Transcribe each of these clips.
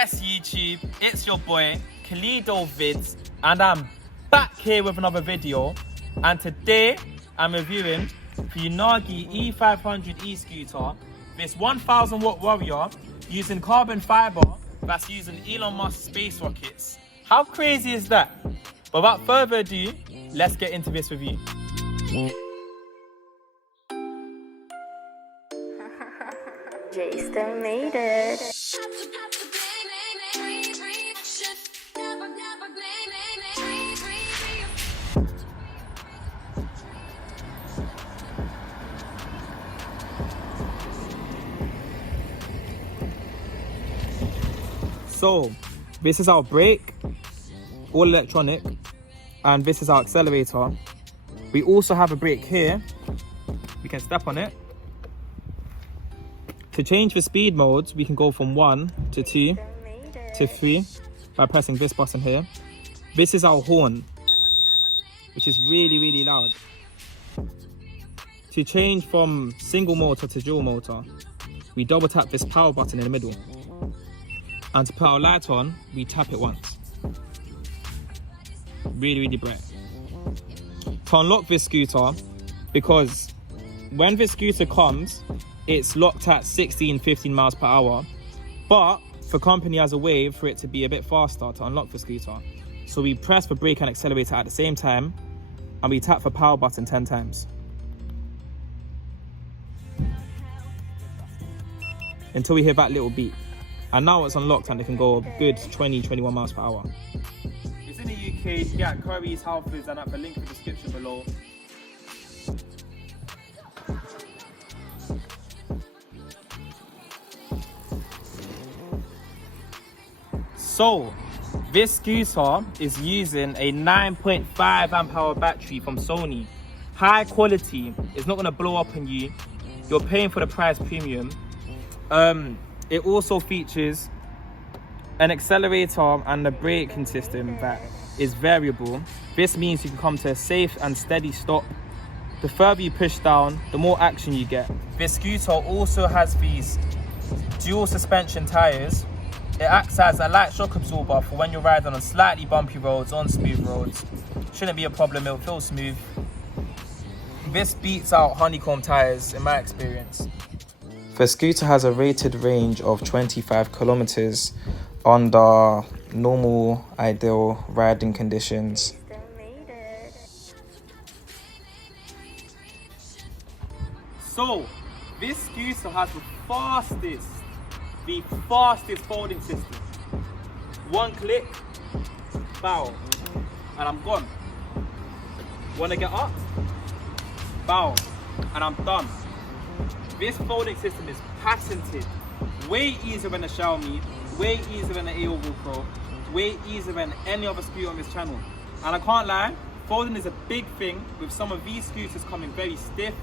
Yes, YouTube, it's your boy, Kalido Vids, and I'm back here with another video. And today, I'm reviewing the Unagi E500 e-scooter, this 1000 watt warrior using carbon fiber that's using Elon Musk's space rockets. How crazy is that? But without further ado, let's get into this review. Jason made it. So, this is our brake, all electronic, and this is our accelerator. We also have a brake here. We can step on it. To change the speed modes, we can go from 1 to 2 to 3 by pressing this button here. This is our horn, which is really loud. To change from single motor to dual motor, we double tap this power button in the middle. And to put our light on, we tap it once. Really bright. To unlock this scooter, because when this scooter comes, it's locked at 15 miles per hour. But the company has a way for it to be a bit faster to unlock the scooter. So we press the brake and accelerator at the same time, and we tap the power button 10 times. Until we hear that little beep. And now it's unlocked and it can go a good 21 miles per hour. It's in the UK, you can get Enquiries, Halfords, and at the link in the description below. So, this scooter is using a 9.5 amp hour battery from Sony. High quality, it's not gonna blow up on you. You're paying for the price premium. It also features an accelerator and a braking system that is variable. This means you can come to a safe and steady stop. The further you push down, the more action you get. This scooter also has these dual suspension tires. It acts as a light shock absorber for when you're riding on slightly bumpy roads, on smooth roads. Shouldn't be a problem, it'll feel smooth. This beats out honeycomb tires in my experience. The scooter has a rated range of 25 kilometers under normal, ideal riding conditions. So, this scooter has the fastest folding system. One click, bow, and I'm gone. Wanna get up? Bow, and I'm done. This folding system is patented. Way easier than the Xiaomi, way easier than the Aovo Pro, way easier than any other scooter on this channel. And I can't lie, folding is a big thing, with some of these scooters coming very stiff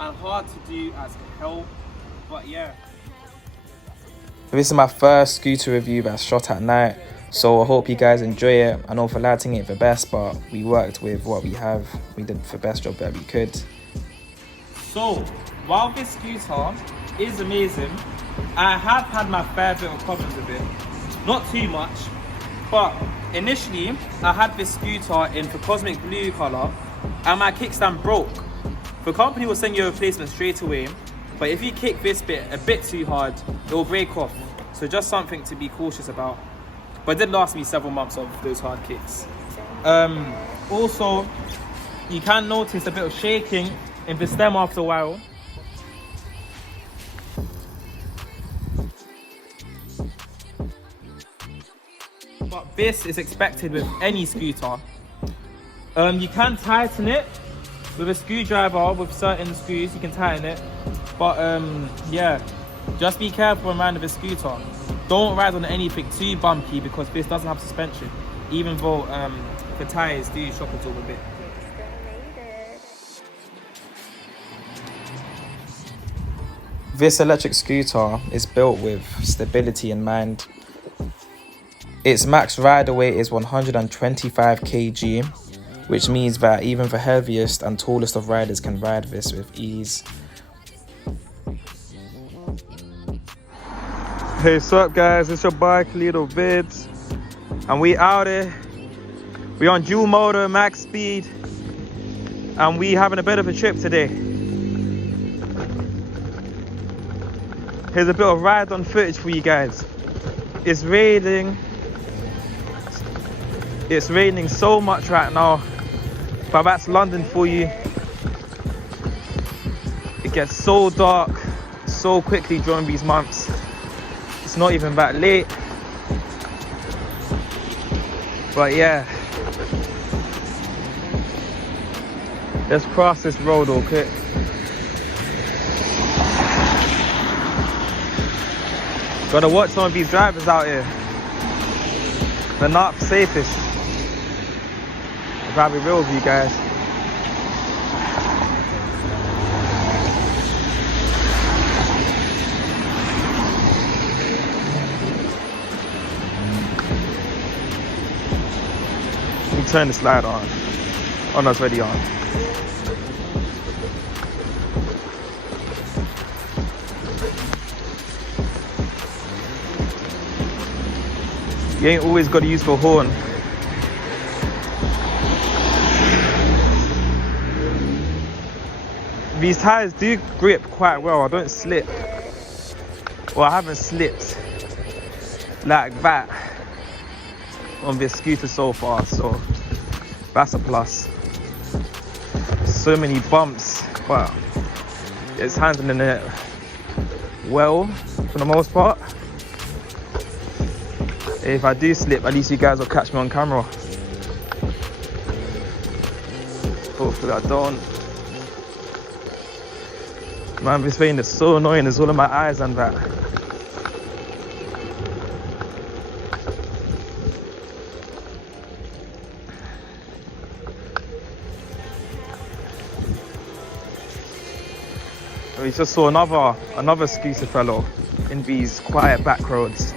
and hard to do as hell, but yeah. This is my first scooter review that's shot at night, so I hope you guys enjoy it. I know for lighting it the best, but we worked with what we have. We did the best job that we could. So, while this scooter is amazing, I have had my fair bit of problems with it. Not too much, but initially I had this scooter in the cosmic blue colour and my kickstand broke. The company will send you a replacement straight away, but if you kick this bit a bit too hard, it will break off. So just something to be cautious about. But it did last me several months of those hard kicks. Also, you can notice a bit of shaking in the stem after a while. But this is expected with any scooter. You can tighten it with a screwdriver, with certain screws you can tighten it. But yeah, just be careful when riding with a scooter. Don't ride on anything too bumpy because this doesn't have suspension, even though the tires do shock absorb a bit. This electric scooter is built with stability in mind. Its max rider weight is 125 kg, which means that even the heaviest and tallest of riders can ride this with ease. Hey, what's up guys, it's your boy Khalid Vids and we out here. We on dual motor, max speed, and we having a bit of a trip today. Here's a bit of ride on footage for you guys. It's raining so much right now, but that's London for you. It gets so dark so quickly during these months. It's not even that late, but yeah, let's cross this road real quick. Gotta watch some of these drivers out here. They're not the safest. I'll grab it real with you guys. Let me turn the slide on. Oh no, it's already on. You ain't always got to use the horn. These tires do grip quite well. I don't slip. Well, I haven't slipped like that on this scooter so far, so that's a plus. So many bumps, but it's handling it well for the most part. If I do slip, at least you guys will catch me on camera. Hopefully I don't. Man, this rain is so annoying. It's all in my eyes and that. We just saw another scooter fellow in these quiet back roads.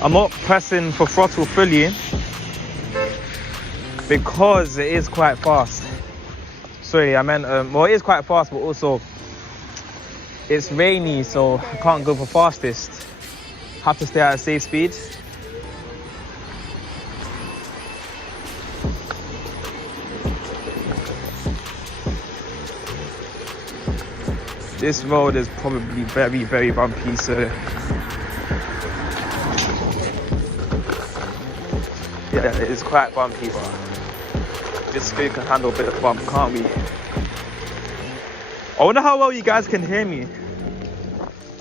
I'm not pressing for throttle fully because it is quite fast. Sorry, I meant, well, it is quite fast, but also it's rainy, so I can't go for fastest. Have to stay at a safe speed. This road is probably very, very bumpy, so yeah, it is quite bumpy, but this scooter can handle a bit of bump, can't we? I wonder how well you guys can hear me.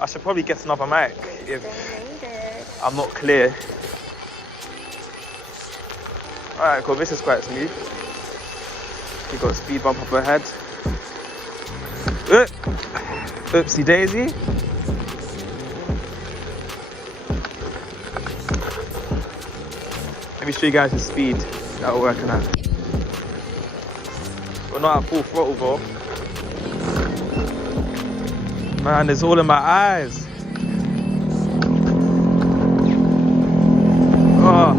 I should probably get another mic if I'm not clear. Alright, cool, this is quite smooth. We got a speed bump up ahead. Oopsie daisy. Let me show you guys the speed that we're working at. We're not at full throttle though. Man, it's all in my eyes. Oh.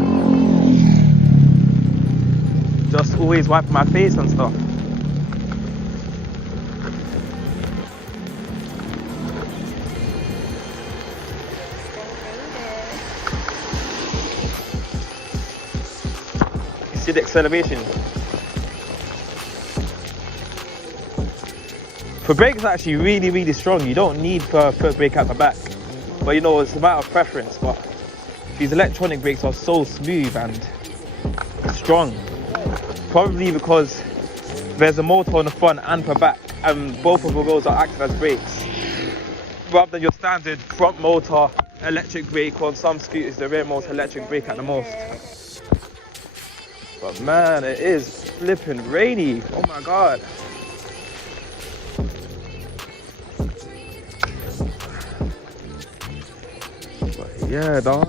Just always wiping my face and stuff. You see the acceleration? For brakes, actually really, really strong. You don't need foot brake at the back, but you know, it's a matter of preference. But these electronic brakes are so smooth and strong, probably because there's a motor on the front and the back, and both of the wheels are acting as brakes, rather than your standard front motor electric brake. On some scooters, the rear motor electric brake at the most. But man, it is flipping rainy. Oh my god. Yeah, dog.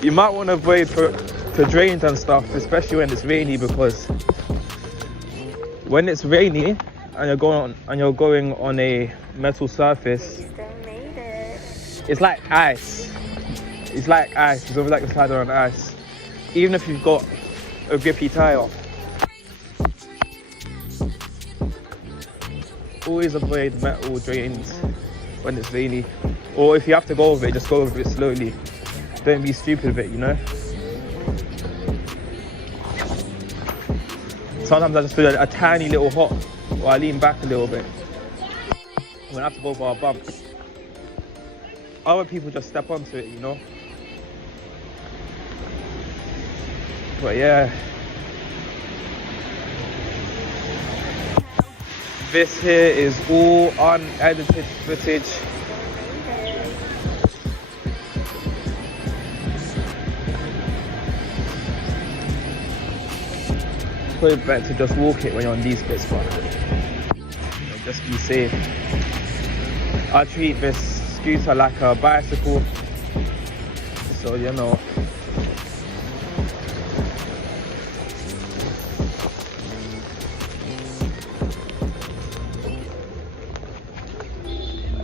You might want to avoid the drains and stuff, especially when it's rainy, because when it's rainy and you're going on a metal surface, it's like ice. It's like ice. It's almost like a slider on ice. Even if you've got a grippy tyre. Always avoid metal drains when it's rainy. Or if you have to go over it, just go over it slowly. Don't be stupid with it, you know? Sometimes I just feel a tiny little hop, or I lean back a little bit when I have to go over a bump. Other people just step onto it, you know? But yeah. This here is all unedited footage. It's probably better to just walk it when you're on these bits, but just be safe. I treat this scooter like a bicycle, so you know.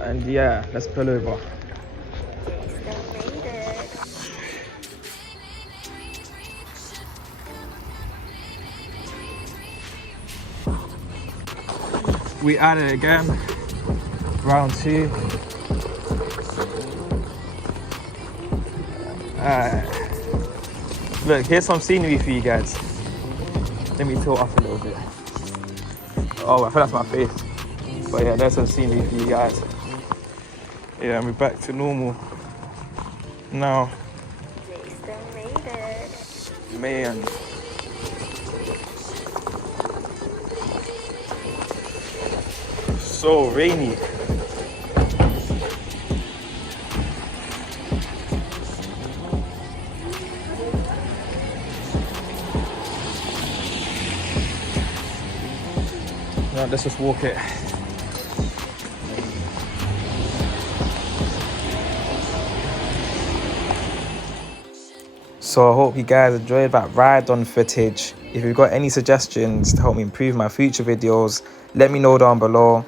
And yeah, let's pull over. We at it again, round 2. Look, here's some scenery for you guys. Let me tilt up a little bit. Oh, I think that's my face. But yeah, there's some scenery for you guys. Yeah, and we're back to normal now. Man. So rainy. Now let's just walk it. So I hope you guys enjoyed that ride on footage. If you've got any suggestions to help me improve my future videos, let me know down below.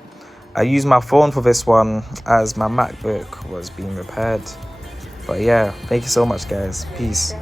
I used my phone for this one as my MacBook was being repaired. But yeah, thank you so much guys. Peace.